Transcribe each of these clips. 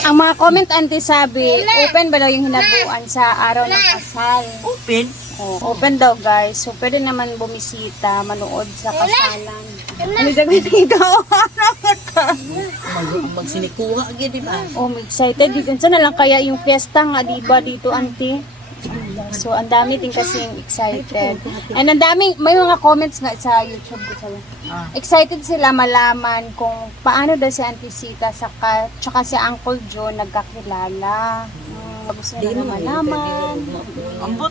Ang mga comment auntie sabi, open ba daw yung hinaguan sa araw ng kasal? Open. Oh, open daw guys. So pwede naman bumisita, manood sa kasalan. Ano daw ikaw? Magsinikuha agad, di ba? Oh, I'm excited. Dito na lang kaya yung fiesta nga, di ba, dito, auntie? So, ang dami din kasing excited. And ang daming, may mga comments nga sa YouTube ko sa'yo. Excited sila malaman kung paano daw si Auntie Sita tsaka si Uncle Joe nagkakilala. Gusto nila malaman. Ambot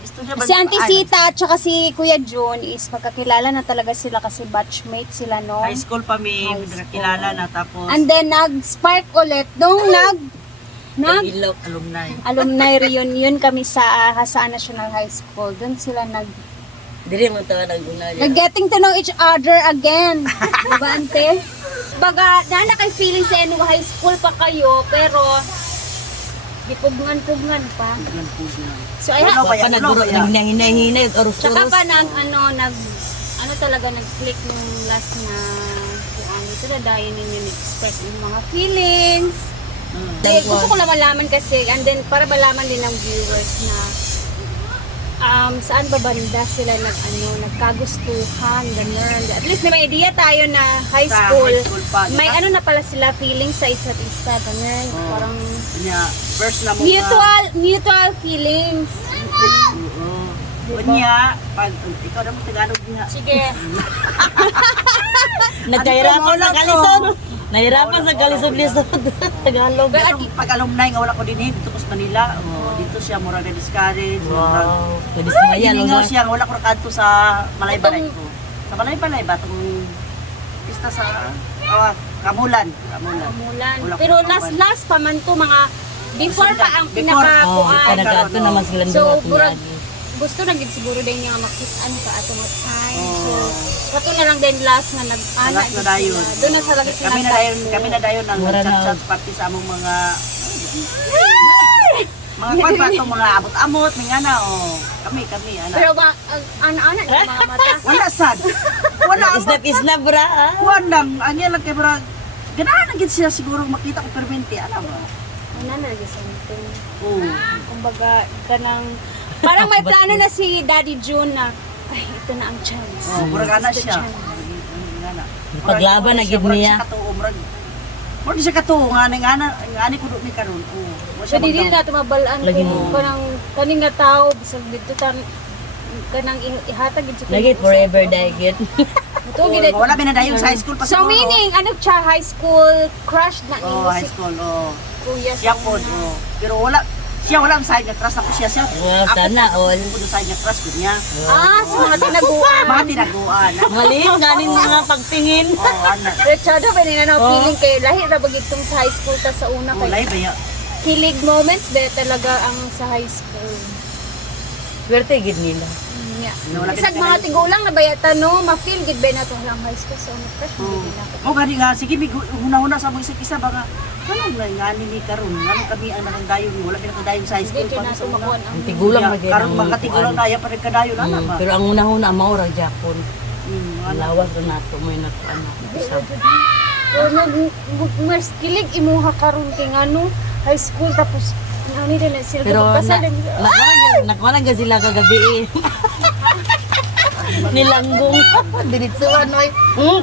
istorya ba? Si Auntie Sita at saka si Kuya John is magkakilala na talaga sila kasi batchmate sila, no? High school pa may nakilala na tapos And then, nag-spark ulit nung Ilok alumni reunion kami sa National High School. Doon sila Dili mo tawa nag-una. getting to know each other again. Diba, ante? Baga, na kay feeling sa inyo high school pa kayo, pero gipugnan-pugnan pa. So, ay Ano kaya? Naghinay-hinay, Tsaka oros-oros. pa nag-click nung last na kung ito na dahil ninyo express yung mga feelings. Gusto ko lang malaman kasi, and then para malaman din ng viewers na saan ba banda sila nagkagustuhan, ganun. At least may idea tayo na high Sa school, high school pa, may diba? ano na pala sila feelings sa isa't isa, ganun. Parang First na mo mutual feelings. Unya, pag ikaw na mo Tagalog niya. Sige. Nagkahirapan sa kalisod. Nahirapan sa kalisod-lisod. Tagalog. Pero pag alumni nga wala ko din dito ko sa Manila. Dito siya mura na discourage. Wow. Pwede sumaya, Hiningaw no? siya wala ko kanto sa Malay-Balay ko. Sa Malay-Balay ba itong pista sa Kamulan. Mulan. Wala ko Pero kamulan. last pa man to mga before pa ang Before. pinakakuan. Panagato naman sila So, duwa burag, gusto na gid siguro din nga makitaan pa ato nga time. So, kato na lang din last nga nag-ana. Last na dayon. Doon na talaga sila. Kami na dayon ng Mura na. chat-chat party sa among mga kwan itong mga abot-amot, mga na, kami, ana. Pero ba, ana yung mga mata. Wala sad. Wala Isnap-isnap, bra. Kuan lang, anya lang kay bra. Ganahan na gid siya siguro makita ko permente, ano ba? Ana na lagi something. Oo. Kumbaga, kanang, parang may plano na si Daddy June na, ay, ito na ang chance. Murag ana This is the siya. chance. Paglaban na gid niya. Murag siya katuo nga ani ko mi karon. So, di na tumabalaan Lagi kung kaning nga tao, bisag dito kanang ihatag gid sa Lagi forever dahil. Ito gid. Wala binadayon sa high school pa So, siguro. meaning, ano siya, high school crush na ni High si school, Kuya Siya po, pero siya wala ang side na crush ako siya. Wow, sana all. Ako po side na crush ko niya. Ah, sa mga tinaguan. Mga tinaguan. Mali, ganin mga pagtingin. Ana. Rechado, ba nila na feeling kay lahi ra bagid tong sa high school ta sa una kay Wala ba ya? kilig moments ba talaga ang sa high school. Swerte gid nila. Wala Isag mga tigulang na bayatan no, ma-feel gid ba na tong lang high school sa una crush mo gid na. O gani nga, sige, huna-huna sa mga isa ba nga, anong nga ni karon nga kami ang nakadayon, wala pinakadayon sa high Hindi school pa na sa mga. tumakuan ang Tigulang magay. Karon mga tigulang na yan pa rin kadayon, ano ba? Pero ang una-una maura Japon. Ano? Lawas na nato mo na ano. mas kilig imuha karon kay ngano high school tapos ano din sila Pero kasal nakwana ga sila kagabi eh. Nilanggong. Diritsuan oy.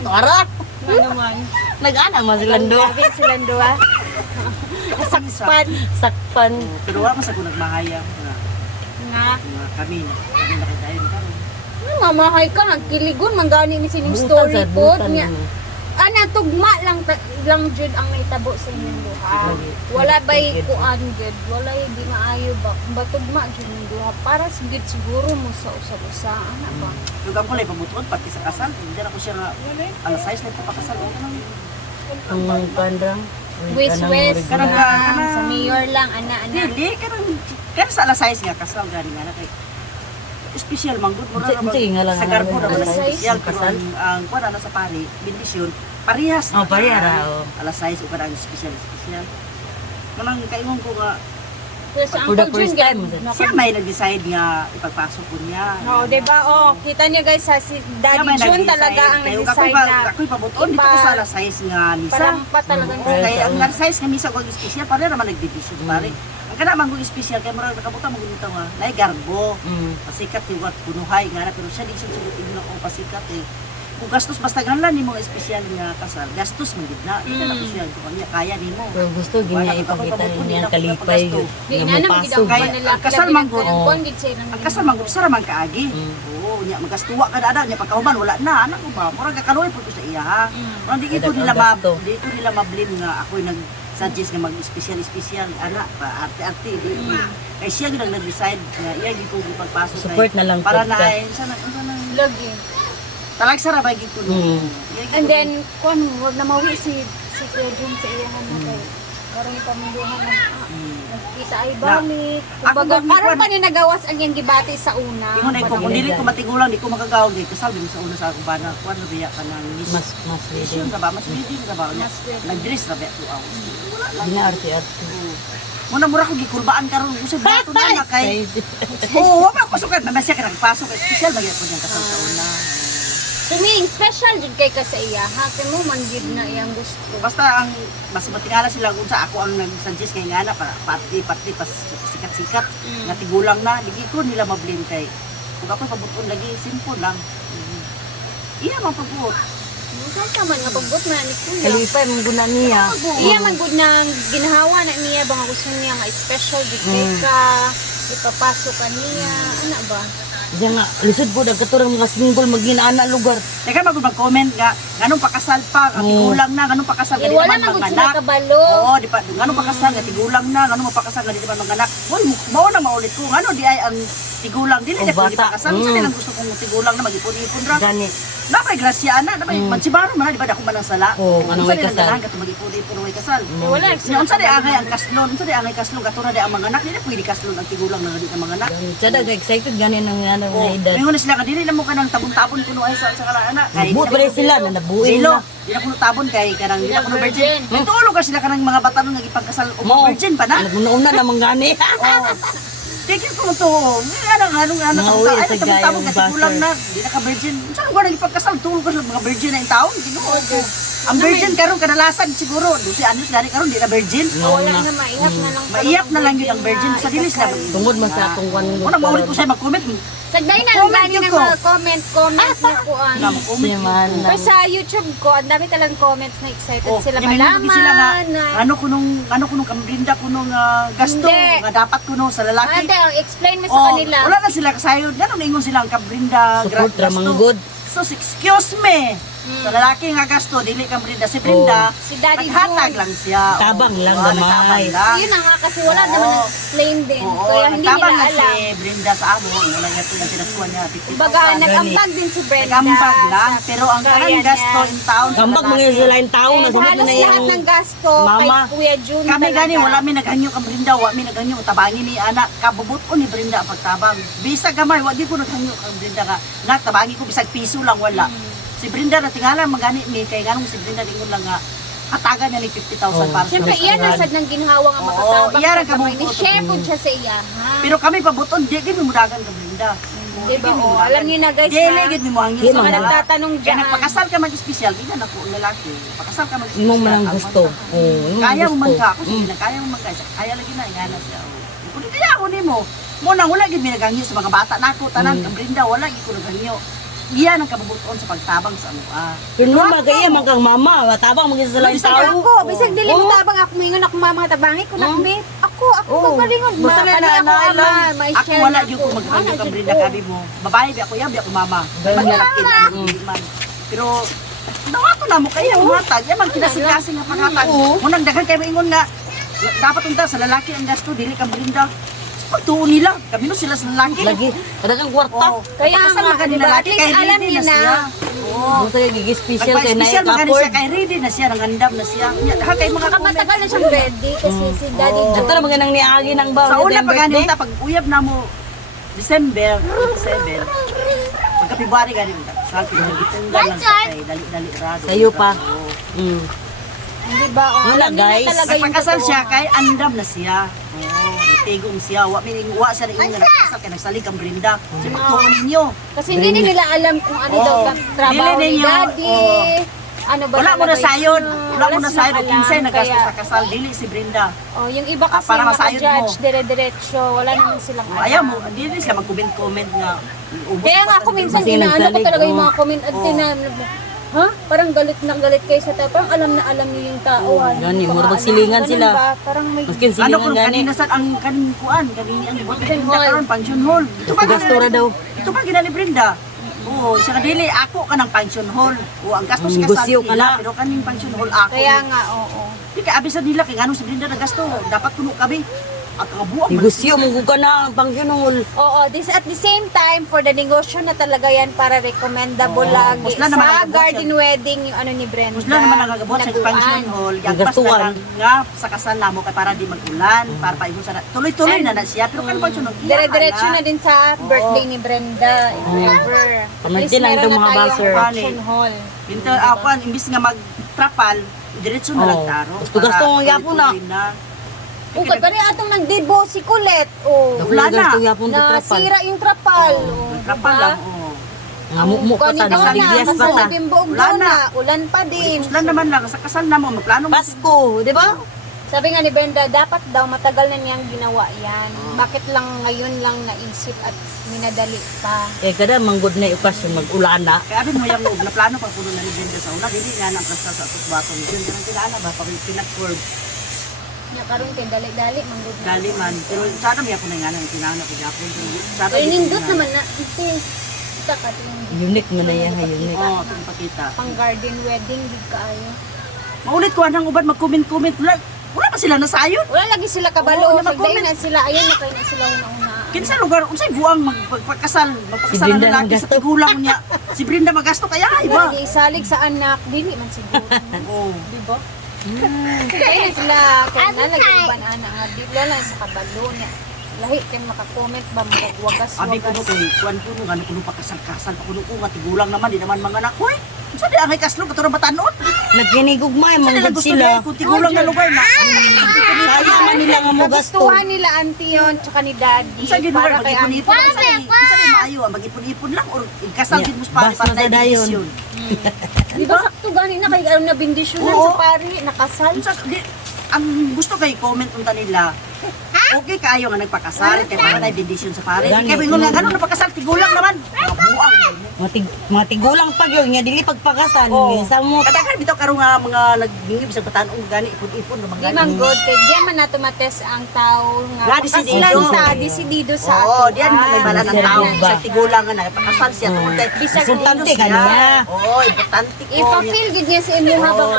Tara. naman. Nag-ana man silang duwa. Grabe silang duwa. Sakpan Sakpan. Pero wala mas ako nagmahayang nga. kami nakadayon karon. Ano mamahay ka nagkiligon manggani ni sining story po niya. Ana tugma lang jud ang naitabo sa inyong duha. Wala bay kuan gud, wala di maayo ba. Kumba tugma jud ning duha para siguro mo sa usab-usa ana ba. Yung ang kulay pamutuon pati sa kasal, hindi na ko siya nga alas 6 na ito pakasal. Ang kandrang. West Karang sa mayor lang ana. Hindi, karang sa alas 6 nga kasal gani nga na kay special man gud mura Sige nga lang. sa garbo na alas wala 6 special pero ang kuan na sa pari bendisyon parehas Oh, parehas ra. alas 6 o kanang special manang kaingon ko nga Pero sa For the Uncle Jun, first time. Siya may nag-decide nga ipagpasok ko niya. Oh, diba? Oh, kita niyo guys, ha, si Daddy may Jun nag-decide. talaga ang Kaya nag-decide na ako'y pabuton dito ko sa size nga misa. parang pa talagang Kaya ang size nga misa ko special pare naman nagdivision pare. Ang kana man ko special kay murag nakabuta mo gunito nga. Nay garbo. Pasikat ti wat kunuhay nga na pero siya di sugod igno ko pasikat eh. Kung gastos basta ganlan nimo nga special nga kasal. Gastos man gid na. Ito na ko siya ko niya kaya nimo. Pero gusto ginya ipakita niya kalipay yun. di Nga na may na paso. magidang Kaya, nila. ang kasal man ko. Ang Ang kasal man sara man kaagi. Oo, nya magastuwa ka dada nya pagkahuman wala na anak ko ba. Murag kakaluoy pud ko sa iya ha. Murag di ito nila dito nila ma-blame nga ako'y nag-suggest nga mag-special anak pa arte-arte di. Kay siya gyud ang nag-decide nga iya gyud ko ipagpasok Support na lang para po na ka. ay sana Lagi. talag sara ba gyud ko. And then, kung wag na mawi si Kuya Jun sa iya na kay parang pamunduhan na kita ay balik. Ako Kumbaga, ba, parang Mikwan? paninagawas ang iyang gibati sa una. Ingon ay ko kung dili ko matigulang di ko magagawag di kasal din sa una sa akong bana kuan biya ka nang Mas mission ready. ra ba mas ready ra ba nya. Mas ready. Nag-dress ra ba to ako. Gina arte-arte. Muna kong gikurbaan karon usab bato na na kay. Oo, wa ko sukat na siya kanang pasok special magyud ko niyang kasal sa una. Tuming special jud kay ka sa iya. Ha, kay mo man jud na iyang gusto. Basta ang mas matingala sila kung sa ako ang nag-suggest kay ngana para party pas sikat-sikat nga tigulang na digi ko nila ma-blame kay kung ako pabuton lagi simple lang. Iya man pagbuot. Sa man nga pagbot na ni Kuya. Kalipay mong guna niya. Iya man gud nang ginhawa na niya ba nga gusto niya nga special jud kay ka ipapasok ka niya. Ana ba? Diya nga, lisod po, nagkaturang mga single mag-ginaan lugar. Teka mag-comment nga ganong pakasal pa, nga tigulang na, ganong pakasal nga di Wala naman man gud sila manganak. kabalo. Oo, di pa ganong pakasal nga tigulang na, ganong mapakasal nga di naman manganak. Hoy, mao na maulit ko. Ngano di ay ang tigulang dili O, na ko di bata. pakasal. Sa nilang gusto kong tigulang na magipon-ipon ra. Gani. Napay grasya na, napay mansibaro man di ba dako man ang sala. Oo, kanang way kasal. Nga to magipon-ipon way kasal. Wala Nya unsa di angay ang kaslon, unsa di angay kaslon katuna di ang manganak, dili pwede kaslon ang tigulang na di na manganak. Siya daw, excited gani ng ano, Oh, nga edad. ngayon sila ka dili na mo kanang tabon-tabon kuno ay sa kalana. Nabuot pa rin sila, na nabuin Dilo, na. di na kuno tabon kay kanang di na kuno virgin. virgin. Tulo ka sila kanang mga bata nung nagipagkasal o Mo, virgin pa na. Una naman gani. Oh. Tigil ko to. Anong Nauwi ay sa tabon gayong kasi buzzer. kulang na. Di na ka virgin. Saan ko nagipagkasal tulo ka sa mga virgin na in taon? Ginoo ko. Ang virgin karon kadalasan siguro 12 anos gani karon di na virgin. Wala na maihap na lang. Maiyap na lang yun ang virgin sa dili sila. Tungod man sa atong kwan. Una maulit ko siya mag-comment. Sagday na lang Comment gani yun ng ko. mga comment na kuan. Si man. Pero sa YouTube ko, ang dami talagang comments na excited Oh, sila yung minuto sila nga, malaman na. ano kunong kambrinda kunong gasto Hindi. nga dapat kuno sa lalaki. Ate, explain mo sa Oh, kanila. wala na sila kasayod. Ganon ingon sila ang kabrinda Support ra manggod. So excuse me. Sa lalaki nga gasto dili kang Brinda si Brinda. Si Daddy naghatag Jun. lang siya. Tabang lang, Oo, gamay. nagtabang lang. Yun na nga kasi wala Oo. naman explain din. Oo, Kaya hindi nagtabang nila lang alam. si Brinda sa amo. Wala niya ito na pinaskuhan niya. 50,000. Baga, nag-ambag din si Brenda. Nagambag lang. sa Pero ang kaya karang gasto niya. in town sa Kambag mga lalaki. sila yung taong Eh, na sumot halos na lahat yung ng gasto mama. kay Kuya Jun Kami talaga. gani wala mi naghanyo kang Brinda, wa mi naghanyo tabangi ni anak kabubot ko ni Brinda ang pagtabang. Bisag gamay wa di ko naghanyo kang Brinda nga nagtabangi ko bisag piso lang wala. Si Brinda na tingala magani mi kay nganong si Brinda ingon lang nga hatagan niya ni 50,000 para sa Siyempre, iyan restaurant. nasad ng ginhawa nga Oo, makatabang. iyan ang sa kamay ni kabubuto. share po siya sa iya. Ha? Pero kami pabuton di gid mi mudagan kang Brinda. Diba? Oh, alam niyo na guys Dili ha. gid mi mo hangyo Di sa man Mga mga nagtatanong kaya dyan. nagpakasal ka mag-espesyal, di na ako lalaki. Pakasal ka mag-espesyal. imong man ang gusto. Oo, imong Kaya mo man gusto. ka, ako sige na, kaya mo man ka. Kaya lagi na, ingana siya. Kung kaya ako ni mo, muna wala gid mi nagangyo sa mga bata nako tanan, ang Brinda wala gid ko nagangyo. Iyan ang kabubuton sa pagtabang sa ano. Pero normal kaya man kang mama, watabang mga sa lain Bisag tao. ako, bisag dili mo tabang ako mingon ako mga tabangi ko nakbit. Ako Oo. magalingon. Basta na Kani ako ama, may ako share wala na yung ako. kung magkakagyo Wala kang jud Brinda ko. kabi mo. Babae bi ako, yabi ako mama. Mama. Malaki na man. Pero nawato na mo kaya umatag. Yaman kinasing-kasing nga panghatag. Munang daghan kayo ingon nga dapat unta sa lalaki ang gasto dili kang Brinda. Pagtuon nila, kami no sila sa lalaki. Lagi, kadagang kwarta. Oh, Kaya pakasal nga, magani diba? lalaki At least kay alam ready niya na. siya. Oh. Gusto yung gigi special kay Special Night magani Upward. siya kay ready na siya, nangandam na siya. Nya kay mga Matagal na siyang ready kasi si Daddy Oh. Jun. Ito na mga nang niagi ng ba? sa una pag gani unta pag uyab na mo December 7. Pagka February gani unta. Sa pinagitunggan lang siya kay dali-dali ra. Sa'yo pa. Oo. Hindi ba? Oh, Wala, alam niya na guys. talaga yung Nagpakasal totoo. siya kay andam na siya. Oh, tigong siya. Wa siya na ingon na nakasal kay nagsalig ang Brenda. Sa pagtuon ninyo. Kasi hindi nila alam kung ano daw ang trabaho Dili ni ninyo, daddy. Ano ba Wala mo na talaga sayod. yun? Wala mo na silang sayod. alam, Kinsay nagastos kaya- sa kasal. Dili si Brenda. Oh, yung iba kasi Para yung masayod naka-judge, mo. dire-diretso. Wala naman silang alam. Ayaw mo, dili sila mag-comment nga. ubos Kaya pa nga sa ako minsan, Kasi inaano ko nagsalig, talaga yung oh. mga comment at ha? Parang galit na galit kayo sa tao. Parang alam na alam niyo yung tao. Gani, Baka mura ano, magsilingan ganun sila. ba? Parang may... Maskin Ano silingan kung gani. kanina sa ang kanin kuan, kanina ang Function Brenda hall. karon pension hall. Ito ba Gastura daw. Ito ba ginali Brenda? Oo, siya dili ako ka ng pension hall. O ang gastos Ang ka sa negosyo ka nila, na. pero kaning pension hall ako. Kaya nga, oo. Di ka abisan nila kay ngano si Brenda na gasto. Dapat kuno kami. Ang kabuang Negosyo, mong ka na ang pangsunol. Oo, this at the same time for the negosyo na talaga yan para recommendable Oo, lagi musla naman sa ang garden wedding yung ano ni Brenda. Musla naman nagagabuhat sa Laguan. pension hall. Yang Ang pas na gastuan. lang nga sa kasal namo kay para di mag-ulan, para pa sa tuloy-tuloy na siya. Pero kan pension hall. Dire-diretso na din sa birthday ni Brenda, if ever. At Pamantay least lang meron itong na mga tayong buzzer. function hall. Pinto ako imbis nga magtrapal, diretso na lang Oo. taro. Gusto-gusto para ang yapo na. tuloy-tuloy Ukay pa rin atong nagdibo si Colette. Oh. Wala na. Gasto yapon to trapal. Nasira yung trapal. Oo, trapal lang. Oo. Ang mukmuk pa ta, Kanina na, nakabigyas pa ang ta. bimboog Wala daw na. na. Ulan pa din. Uslan naman lang sa kasal namo magplano mo. Pasko, di ba? Sabi nga ni Brenda, dapat daw matagal na niyang ginawa yan. Bakit lang ngayon lang naisip at minadali pa? Eh, kada manggod na okasyon mag-ulan na. Kaya abin mo yung na plano pag puno na ni Brenda sa una, dili nga nang kasta sa batong yun. Ganang kilala ba pag pinag-curve. Nya karon kay dali-dali manggod na. Dali man. Pero sana may ako na nga nang kinana ko Japon. Sana Ay nindot naman na. Ito kita ka ito yung Unique mo na yan, unique. Oo, itong pakita. pang garden wedding gid kaayo. Maulit ko anang uban mag-comment-comment. Wala pa sila nasayod. Wala lagi sila Oo, kabalo. na mag-comment. Magday na sila. Ayun na kayo na sila una-una. Kinsa lugar, unsay buang magpagkasal Si ang Brenda lalaki sa magasto. tigulang niya. Si Brenda magasto kaya iba. Lagi isalig sa anak. Dili man siguro. Oo. Di ba? Kaya na sila. Kaya na lagi iban ana nga. Di lang sa kabalo niya. Lahi kay makakomment ba magwagas Abi ko no wagas. kay kuan ko no kuno pakasal-kasal pa kuno ko nga tigulang naman di naman mga anak ko eh. Unsa di angay kaslo katurang batanon? Nagkinigugmay, Sila manggod gusto sila. nila kung tigulang na lugar na. Kaya man nila nga mo gasto. Nagustuhan nila auntie yun tsaka ni daddy. Unsa di lugar Para kay auntie. mag-ipon-ipon unsa di maayo mag-ipon-ipon lang or kasal Yeah, din mo para basta sa dayon. desisyon. Di ba sakto gani na kay na bendisyonan Oo. sa pari nakasal. Unsa di ang gusto kay comment unta nila. Okay kaayo nga nagpakasal kay para na bendisyon sa pare. Gani. Kay ingon nga ano napakasal tigulang naman. Mga buang. Mga tigulang pag yun, nga dili pagpakasal. Oo. Sa mo, Kadagan bitaw karon nga mga naggingib sa batanon gani ipon-ipon na Di mga man good kay di man nato mates ang tao nga Nga, desidido. desidido sa Oo, ato. diyan mo may bala ng Sir tao Diba? sa tigulang nga nagpakasal siya Oo. tungod kay Bisag Importante desidido ka siya. niya. Oo, importante ko. Ipa-feel gid niya sa inyo habang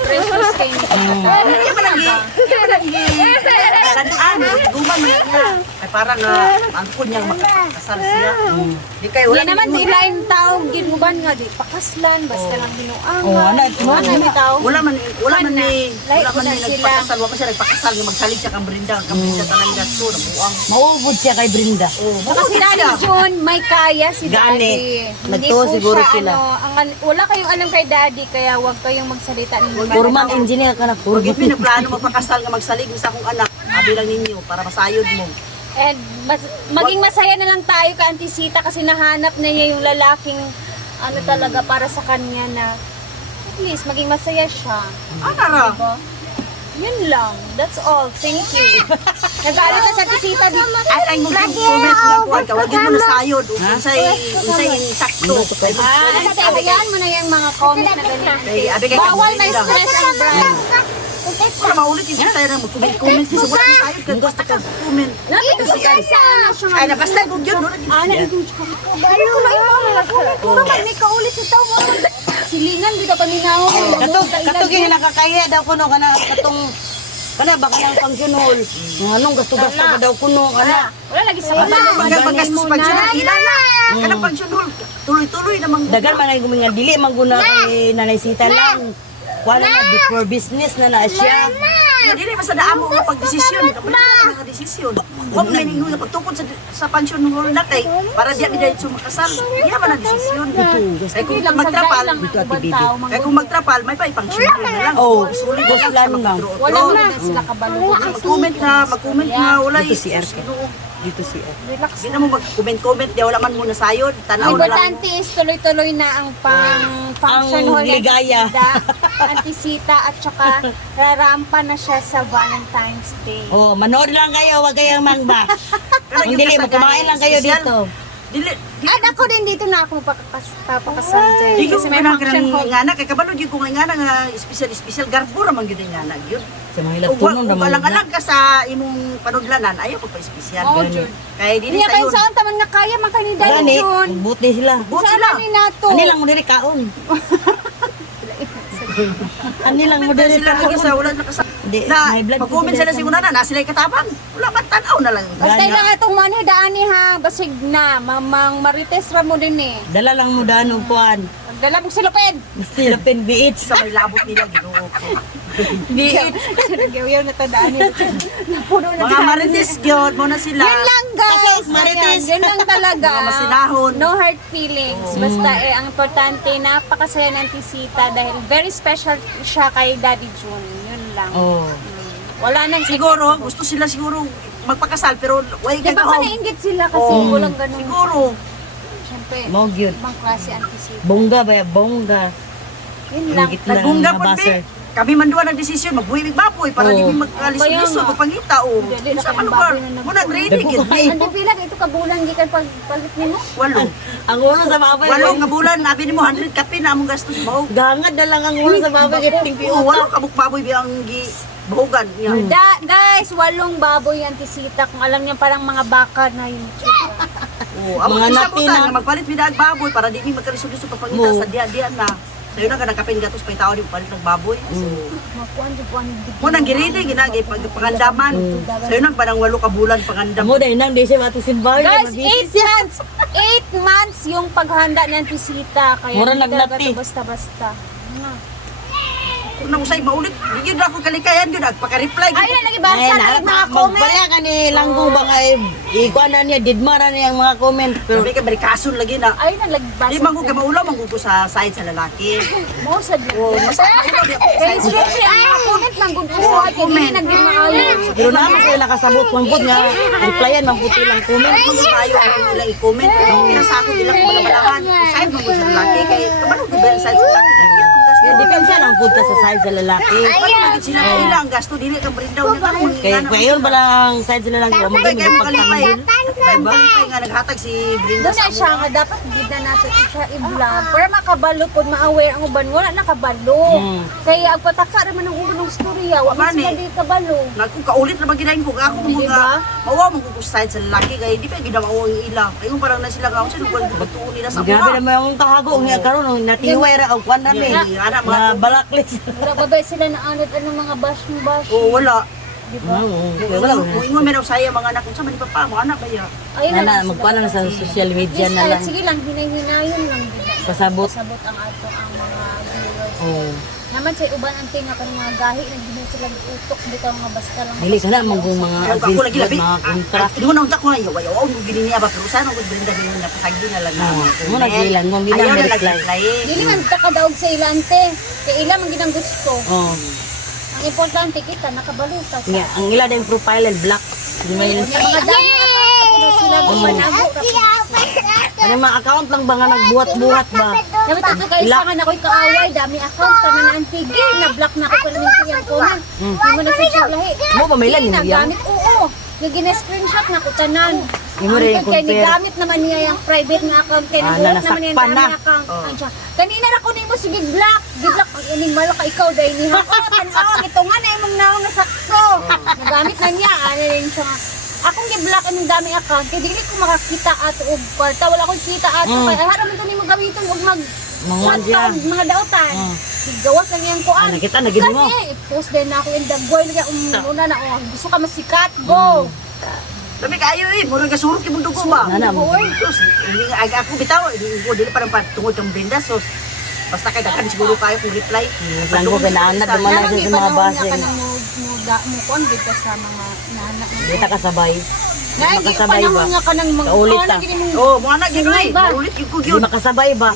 precious kay ni. Hindi man lagi. Hindi man lagi. Tandaan, guman man niya. Kay parang angkon niyang makakasal siya. Di kay Wala wala naman di lain tao ginuban nga di pakaslan basta lang binuang. Oo, ano, Ano may tao? wala man Kana. ni Lahi wala ko man na ni sila. nagpakasal wa pa siya nagpakasal nga magsalig siya kang Brenda talagang gasto na buang. maubod siya kay Brenda. Oh, Saka si Daddy John, may kaya si Gani. Daddy. Hindi Nagtuo po siguro siya, sila. wala kayong alam kay Daddy, kaya huwag kayong magsalita ng Purman engineer ka na, Pag purman. pinaplano magpakasal nga magsalig sa akong anak, abi lang ninyo para masayod mo. And maging masaya na lang tayo kay Auntie Sita kasi nahanap na niya yung lalaking ano talaga para sa kanya na at least maging masaya siya. Ana ra. Diba? Yun lang. That's all. Thank you. Nag-aaral ka sa Auntie Sita di Ay mo comment nga kuan kawagin mo na sayod. Unsay sakto. Hayaan mo na yung mga comment na ganyan. Ay, abi kay Bawal na stress ang brand. Para maulit yung sayo na mag-comment kasi wala na sayod ka basta ka comment. Napit kasi ay sa siya nga. Ay nabasta ko gyud no. Ana igong ko. Balo na ito. Puro man may kaulit sa tao mo. Silingan bitaw paminaw. Katong gini nakakaya daw kuno kana katong kana baka nang pangsunol. Anong gasto-gasto pa daw kuno kana. Wala lagi sa Wala wala. magastos pa siya. Ila na. Kanang pensionol tuloy-tuloy namang Dagan man ay gumingan dili man guna kay Nanay Sita lang. Wala na before business na siya. Dili pa sa daan mo nga pagdesisyon, kapag ka nga desisyon. Huwag may ningo nga pagtukod sa pension hall na kay para diya di dahil sumakasal. Iya man ang desisyon. Kaya kung magtrapal, kaya kung magtrapal, may pa ipang-pension na lang. Oh, Sulit gusto lang lang lang. Wala na sila kabalo. Mag-comment nga, wala Dito si RK. Dito si Relax. Hindi na mo mag-comment, di wala man muna sayod, tanaw na lang. Importante is tuloy-tuloy na ang pang-function Ang hall ligaya. Antisita at saka rarampa na siya sa Valentine's Day. Oh, manood lang kayo, wag kayong mangba. Kung dili, kumain lang kayo dito. Dili, At ako din dito na ako papakasal dyan. di ko Kasi may kanang function hall. ingana kay kabalo gyud ko ingana nga special garbo ra man gyud ingana gyud. Sa mga Ug hilatunon naman. alang-alang ka sa imong panudlanan ayaw pagpa-espesyal. Oo, Ganun. Jud. Kaya dili Hindi sa kayo yun. saan taman na kaya makanida Gani, yun. buti sila. Buot Saan sila. ni nato? Ani lang mo diri kaon. Ani lang mo Dili diri sila lagi kaon. sa wala nakasa. Di, Na high blood. mag-comment sila siguro na sila katabang. Wala man tanaw na lang. Basta Gana. lang itong mani daani ha, basig na, mamang marites ra mo din eh. Dala lang mo daan og kuan. Dala mo sila ped. Philippine Beach. Sa may labot nila Ginoo ko. Beach. Nagyaw na to daani. Napuno na Mga daan. marites gyud mo na sila. Yun lang guys. Pasok, marites. Ayan, yun lang talaga. Mga masinahon. No hard feelings. Basta ang importante, napakasaya ng tisita dahil very special siya kay Daddy June. Yun lang. Oh. Wala nang Siguro gusto sila siguro magpakasal pero way Di ba kagahom. nainggit sila kasi walang ganun. Siguro. Siyempre, Mo gyud. ibang klase ang tisita. Bongga ba ya? Bongga. Yun lang. Inggit lang Nagbungga mga po baser. din. Kami man duwa ng desisyon, magbuhimig baboy para Oo. di mi magkalisod-lisod, Kaya nga. magpangita o. Hindi, Sa nakayang lugar, baboy na muna ready gid. Andi pila ito kabulan gikan pagpalit nimo. Walo. Ang ulo sa baboy. Walo nga bulan, nabi nimo 100 kape na among gastos mo. Gangad na lang ang ulo sa baboy. Kiting Oo, walo kabuk baboy biyang gi buhugan. Yan. Guys, 8 baboy ang tisita. Kung alam niyo parang mga baka na yun. Oo, among Mga isa natin butan na- nga magpalit mi daag baboy para di mi magkalisod-lisod pagpangita Oo. sa diya na. Sayo na ka nagkapin gatos pa tao di palit ng baboy. So, Makuan di buwan. mo nang giridi ginagi pangandaman. Sayo nang parang 8 ka bulan pangandam. Mo dahil nang di siya matusin bahay. Guys, 8 months. 8 months yung paghanda ng tisita. Kaya Mura hindi talaga nagnati. to basta-basta. Ano? Kung na usay maulit, di gyud ako kalikayan gyud agpaka-reply gyud. Ayun, lagi basa na mga comment. Magpalaya ka ni Langgong ba nga ikuan na niya, didma na niya ang mga comment. Pero Sabi ka barikason lagi na. Ayun, naglabasa. Di man ko ka maulaw man ko sa side sa lalaki. Mo sa Oh, mas maulaw di ako sa Kaya side sa syempre, ang comment lang gud ko. Kaya comment. hindi nagdimaayo. pero naman sila nakasabot mamput nga replyan mamput ilang comment. Kung maayo ang nila i-comment, pero kinasa ako nila kung malabalahan. Side man ko sa lalaki, kay kabalo ko ba yung side sa lalaki? Kaya ang gasto. Kaya depende lang pud ka sa side sa lalaki. Paano lagi sila nila ang gasto, dili ka brindaw niya ka. Kaya payon pala ang side sa lalaki. Mo Kaya gyud makalipay. pagtanggol. Kaya malipay nga naghatag si Brenda Doon sa na siya nga dapat gida natin siya i-vlog para makabalo pod ma-aware ang uban wala nakabalo. Kaya ang pataka ra man ang uban ng storya, wa man Mani. sila di kabalo. Nagkung kaulit na maginahin ko, ako Di mga ba? mawa mo ko side sa lalaki, kaya di pa gina mawa ang ila. Kaya yung parang na sila nga, sino ko batuon nila sa Grabe mga. naman ang kahago niya karon natiway ra og kwan na mi. Ana mga Na balaklis. Wala babay sila na anod ano mga bash. Oo, wala. Di ba? Kaya wala. Kung ingon meron saya mga anak, kung sa man pa mo anak kaya. Ayun na Nana lang magkuan na sa social media na lang. Sige lang, hinay-hinayon lang gid. Pasabot. Pasabot ang ato ang mga viewers. Oh. Naman sa uban ang tinga kan mga gahi na gina sila utok bitaw nga basta lang. Dili ka na manggong mga Ako lagi agreement, labi. mga kontra. Hindi mo na unta ko nga, yawa mo gini niya ba, pero saan ako Brenda gini niya, pasagdi na lang na. Mo nagilan mo bilang Ayaw na reply. nag-reply. Dili man takadaog sa ilante. Kay ila man ginang gusto. Oh. Ang importante kita nakabaluta sa. Nga, ang ila din profile black. Di ba yun? Mga dami ako na sila gumanago. Ano mga account lang ba nga nagbuhat-buhat ba? Dapat ito kayo sa akin ako'y kaaway. Dami account. Tama na ang tigil. Na-block na ako pala ng tiyang comment. Hindi mo na sa siya lahi. Mo ba may lan Hindi mo yan? nagamit. Oo. Nga gina-screenshot na ko tanan. Imo rin Ang kaya compare. nigamit naman niya yung private nga account. Kaya Ah, nagulat naman niya yung nasakpan dami na. account. Ansya. Kanina na ko na mo sige block. Giblock. Ang inimalo ka ikaw dahil ni Hako. Tanaw. Ito nga na imong naong nasakso. Nagamit na niya. Ano rin siya. Akong gi-block ang dami account. Kaya dili ko makakita ato og kwarta. Wala ko kita ato. Kaya harap man ito ni mo gamiton og mag Manguan siya. mga dautan. Gawas na niyang kuan. Ah, nakita na gini mo. Kani, i-post din na ako in the boy. Una na, oh, gusto ka masikat, go! Sabi kayo murag gasurot kay mundo ko ba. Nana mo. Sus, hindi nga aga ako bitaw, hindi ko dili pa nang patungod kang Brenda, so basta kay daghan siguro kayo kung reply. Lang ko ganaanad naman lang sa mga base. Ka ng mood mo kon gid ka sa mga inanak mo. Di ta kasabay. Lagi makasabay panahon ba? nga kanang Kaulit ta. Oh, mo ana gid Sinay ay. ba? Ulit yung Di kugyod. makasabay ba?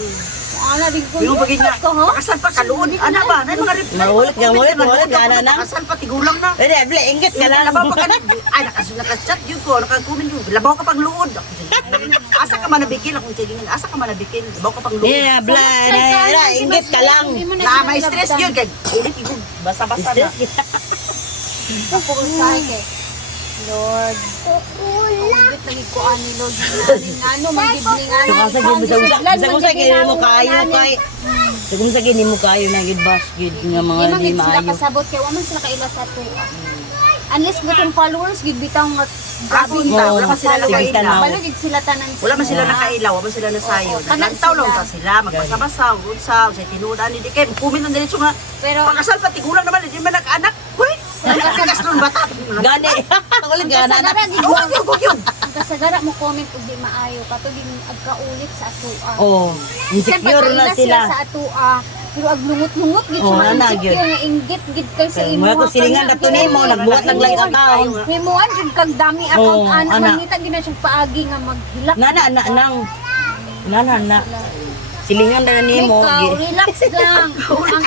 Ana di ko. Yung bagay nga, ko ha. pakasal pa kaluod. Ana ba? Nay mga reply. Maulit ka, maulit, ana na. Pakasal pa tigulang na. Pwede, bli, inggit ka lang. Labaw pa ka. Ay, nakachat yun ko. Nakakumin yun. Labaw ka pang luod. Asa ka man nabikil. Akong tigingin. Asa ka man nabikil. Labaw ka pang luod. Di na, bla, inggit ka lang. Na, may stress yun. Kaya, ulit yun. Basa-basa na. Ako usahay kay Lord. Ulit lagi ko ani Lord. Ano magibling ano. Sa kung sa gini mo kayo kay. Sa kung sa gini mo kayo na gid bash gid nga mga Di man di gid sila maayo. kasabot kay wa man sila kaila sa to. Unless gutong followers gid bitaw nga grabe Ako, nga. wala pa sila Sige, nakailaw. tanaw. Balo gid sila tanan. Wala man sila nakailaw. Wala man sila nasayo. Oo, kanan Naglantaw lang sila. ta sila. Magbasa-basa. Unsa. Sa tinudan. Hindi kayo. Kumin ng diretso nga. Pero Pakasal pa tigulang naman. Hindi man nag-anak. Huy! Nagkakas nun bata. Gani. Ulit ka na. kasagara gid mo. Huwag yun. Huwag yun. Ang kasagara mo comment ug di maayo kato din agkaulit sa atoa. Oh, insecure na sila. sa atoa. Pero ag lungot-lungot gid Oo, siya ana, insecure gyud. nga inggit gid kay sa Kaya imo. mula ko silingan na to nimo, nagbuhat ng lang account. Himuan jud kag dami account Oo, ana ana. mangita gid na siyang paagi nga maghilak. Nana. Silingan na nimo. Ikaw, relax lang.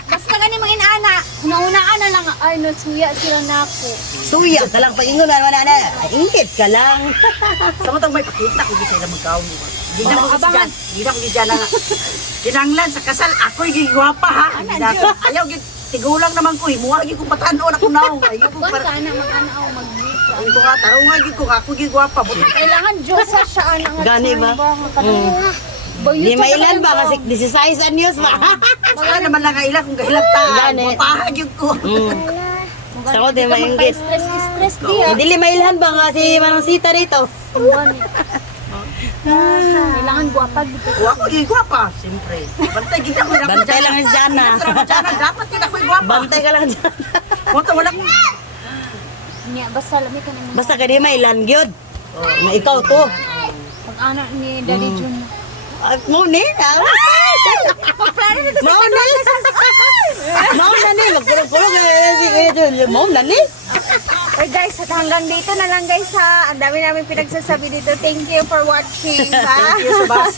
Basta gani mo inana, una-unaan na lang, ay, nasuya sila na ako. Suya ka lang pagingon na. Ingit ka lang. Samantang may pakita ko sila magkaon. Hindi na ko Abangan. gidyan. Hindi na ko gidyan na. Kinanglan sa kasal, ako'y gigwapa ha. Hindi na ako. Ayaw, tigulang naman ko. Himuhagi kong patanon ako na. Ayaw ko Buwan para. ka na, mag-ana o mag-meet ka. Ang ko nga, tarong nga gid ko. Ako gigwapa. Buti. Kailangan Diyosa siya, ana nga. Gani ba? Di mailan ba kasi 16 anyos ba? Wala naman lang kaila kung kahilata. Gani. Mapahag yun ko. Sa ko di mainggit. Stress diya. Dili mailan ba nga si Manong Sita rito? Kailangan guwapag dito. O ako gigwapa. Siyempre. Bantay gid ako. Bantay lang si Jana. Dapat din ako'y gwapa. Bantay ka lang dyan. Mota wala ko. Niya, basta lamig ka naman. Basta ka di mailan gyud. Nga ikaw to. Pag-ana ni Daddy Jun. Mo ni. Mau ni. Mau na ni. Magkulong-kulong si Kuya Jun. Mau na ni. Or guys, at hanggang dito na lang guys ha. Ang dami namin pinagsasabi dito. Thank you for watching ha. Thank you so much.